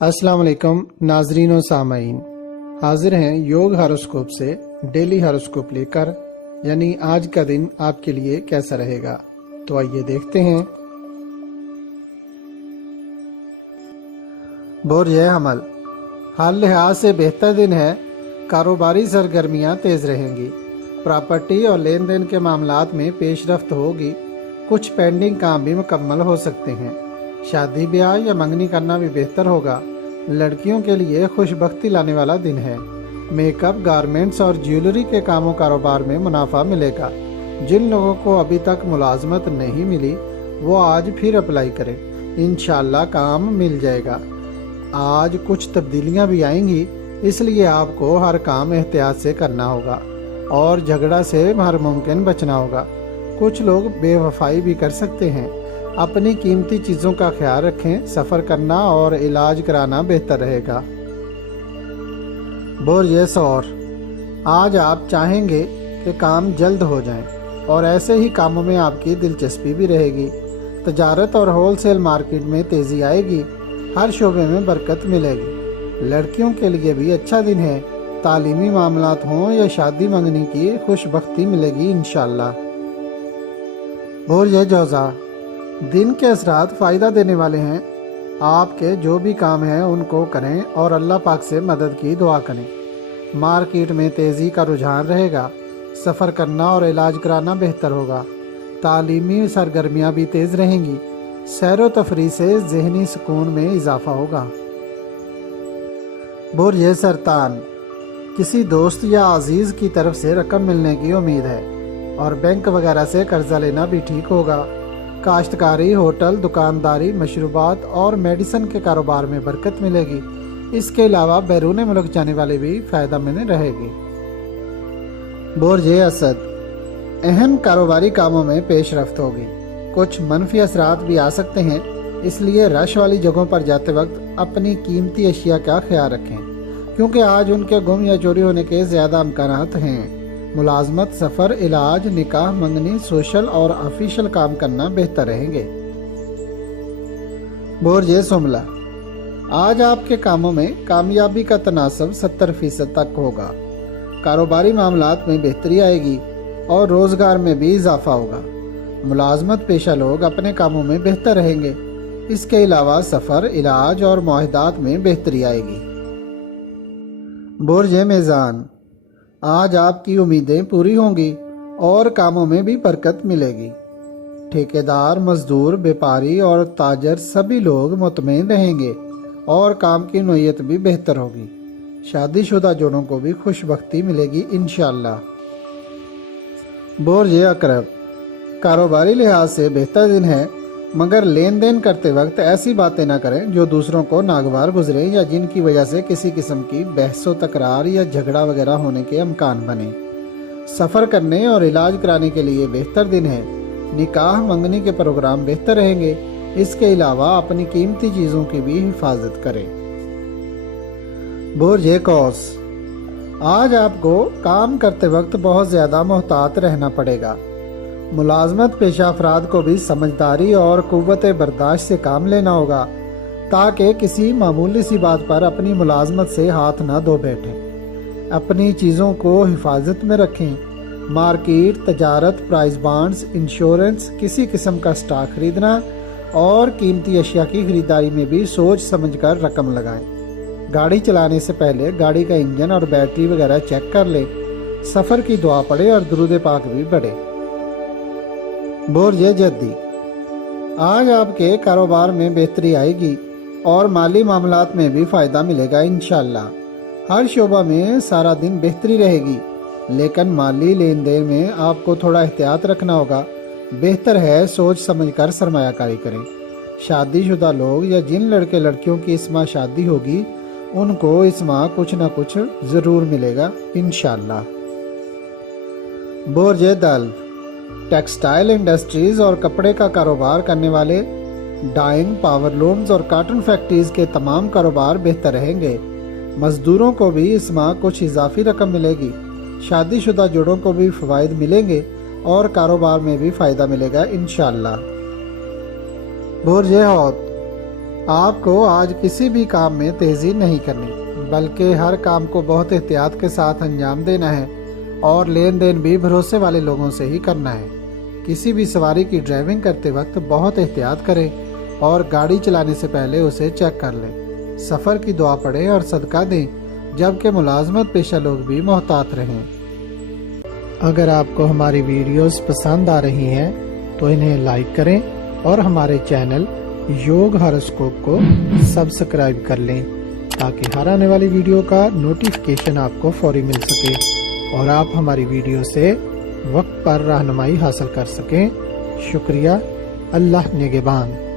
अस्सलाम वालेकुम नाजरीन और सामाईन, हाजिर हैं योग हॉरोस्कोप से डेली हॉरोस्कोप लेकर। यानी आज का दिन आपके लिए कैसा रहेगा, तो आइए देखते हैं। बुर्ज हमल, हाल लिहाज से बेहतर दिन है। कारोबारी सरगर्मियां तेज रहेंगी। प्रॉपर्टी और लेन देन के मामलात में पेशरफ्त होगी। कुछ पेंडिंग काम भी मुकम्मल हो सकते हैं। शादी ब्याह या मंगनी करना भी बेहतर होगा। लड़कियों के लिए खुशबख्ती लाने वाला दिन है। मेकअप, गारमेंट्स और ज्वेलरी के कामों कारोबार में मुनाफा मिलेगा। जिन लोगों को अभी तक मुलाजमत नहीं मिली वो आज फिर अप्लाई करें, इंशाल्लाह काम मिल जाएगा। आज कुछ तब्दीलियां भी आएंगी, इसलिए आपको हर काम एहतियात से करना होगा और झगड़ा से हर मुमकिन बचना होगा। कुछ लोग बेवफाई भी कर सकते हैं। अपनी कीमती चीज़ों का ख्याल रखें। सफ़र करना और इलाज कराना बेहतर रहेगा। बुर्ज सौर, आज आप चाहेंगे कि काम जल्द हो जाएं और ऐसे ही कामों में आपकी दिलचस्पी भी रहेगी। तजारत और होलसेल मार्केट में तेज़ी आएगी। हर शोबे में बरकत मिलेगी। लड़कियों के लिए भी अच्छा दिन है। तालीमी मामलात हों या शादी मंगनी की खुशबख्ती मिलेगी इंशाल्लाह। बुर्ज जौज़ा, दिन के असरात फ़ायदा देने वाले हैं। आपके जो भी काम हैं उनको करें और अल्लाह पाक से मदद की दुआ करें। मार्केट में तेज़ी का रुझान रहेगा। सफ़र करना और इलाज कराना बेहतर होगा। तालीमी सरगर्मियाँ भी तेज़ रहेंगी। सैर व तफरी से ज़हनी सुकून में इजाफा होगा। बुर्ज सरतान, किसी दोस्त या अजीज़ की तरफ से रकम मिलने की उम्मीद है और बैंक वगैरह से कर्जा लेना भी ठीक होगा। काश्तकारी, होटल, दुकानदारी, मशरूबात और मेडिसिन के कारोबार में बरकत मिलेगी। इसके अलावा बैरून मुल्क जाने वाले भी फ़ायदा में रहेगी। बुर्ज असद, अहम कारोबारी कामों में पेशरफ्त होगी। कुछ मनफी असरात भी आ सकते हैं, इसलिए रश वाली जगहों पर जाते वक्त अपनी कीमती अशिया का ख्याल रखें, क्योंकि आज उनके गुम या चोरी होने के ज़्यादा इम्कानात हैं। मुलाजमत, सफ़र, इलाज, निकाह, मंगनी, सोशल और ऑफिशियल काम करना बेहतर रहेंगे। बुर्ज सुमला, आज आपके कामों में कामयाबी का तनासब 70% तक होगा। कारोबारी मामलात में बेहतरी आएगी और रोज़गार में भी इजाफा होगा। मुलाजमत पेशा लोग अपने कामों में बेहतर रहेंगे। इसके अलावा सफ़र, इलाज और मुआहदात में बेहतरी आएगी। बुर्ज मीज़ान, आज आपकी उम्मीदें पूरी होंगी और कामों में भी बरकत मिलेगी। ठेकेदार, मजदूर, व्यापारी और ताजर सभी लोग मुतमईन रहेंगे और काम की नोयत भी बेहतर होगी। शादीशुदा जोड़ों को भी खुशबख्ती मिलेगी इंशाअल्लाह। बुर्ज अकरब, कारोबारी लिहाज से बेहतर दिन है, मगर लेन देन करते वक्त ऐसी बातें ना करें जो दूसरों को नागवार गुजरे या जिनकी वजह से किसी किस्म की बहसो तकरार या झगड़ा वगैरह होने के इम्कान बने। सफ़र करने और इलाज कराने के लिए बेहतर दिन है। निकाह, मंगनी के प्रोग्राम बेहतर रहेंगे। इसके अलावा अपनी कीमती चीज़ों की भी हिफाजत करें। बुर्ज कौस, आज आपको काम करते वक्त बहुत ज़्यादा मोहतात रहना पड़ेगा। मुलाजमत पेशा अफराद को भी समझदारी और कुव्वत बर्दाश्त से काम लेना होगा, ताकि किसी मामूली सी बात पर अपनी मुलाजमत से हाथ ना धो बैठें। अपनी चीज़ों को हिफाजत में रखें। मार्केट, तजारत, प्राइस बॉन्ड्स, इंश्योरेंस, किसी किस्म का स्टॉक खरीदना और कीमती अशिया की खरीदारी में भी सोच समझकर रकम लगाएं। गाड़ी चलाने से पहले गाड़ी का इंजन और बैटरी वगैरह चेक कर लें। सफ़र की दुआ पढ़े और दुरूद पाक भी पढ़े। बुर्ज जद्दी, आज आपके कारोबार में बेहतरी आएगी और माली मामलात में भी फ़ायदा मिलेगा इंशाअल्लाह। हर शोबा में सारा दिन बेहतरी रहेगी, लेकिन माली लेन देन में आपको थोड़ा एहतियात रखना होगा। बेहतर है सोच समझकर सरमायाकारी करें। शादीशुदा लोग या जिन लड़के लड़कियों की इस माह शादी होगी उनको इस माह कुछ ना कुछ ज़रूर मिलेगा इंशाअल्लाह। बुर्ज दल्व, टेक्सटाइल इंडस्ट्रीज़ और कपड़े का कारोबार करने वाले, डाइंग, पावर लूम्स और कार्टन फैक्ट्रीज़ के तमाम कारोबार बेहतर रहेंगे। मज़दूरों को भी इस माह कुछ इजाफी रकम मिलेगी। शादीशुदा जोड़ों को भी फ़वाइद मिलेंगे और कारोबार में भी फ़ायदा मिलेगा इंशाअल्लाह। बुर्ज हौत, آپ کو آج کسی بھی کام میں تیزی نہیں کرنی، بلکہ ہر کام کو بہت احتیاط کے ساتھ انجام دینا ہے اور لین دین بھی بھروسے والے لوگوں سے ہی کرنا ہے۔ کسی بھی سواری کی ڈرائیونگ کرتے وقت بہت احتیاط کریں اور گاڑی چلانے سے پہلے اسے چیک کر لیں۔ سفر کی دعا پڑھیں اور صدقہ دیں، جبکہ ملازمت پیشہ لوگ بھی محتاط رہیں۔ اگر آپ کو ہماری ویڈیوز پسند آ رہی ہیں تو انہیں لائک کریں اور ہمارے چینل یوگ ہاروسکوپ کو سبسکرائب کر لیں تاکہ ہر آنے والی ویڈیو کا نوٹیفیکیشن آپ کو فوری مل سکے اور آپ ہماری ویڈیو سے وقت پر رہنمائی حاصل کر سکیں۔ شکریہ۔ اللہ نگہبان۔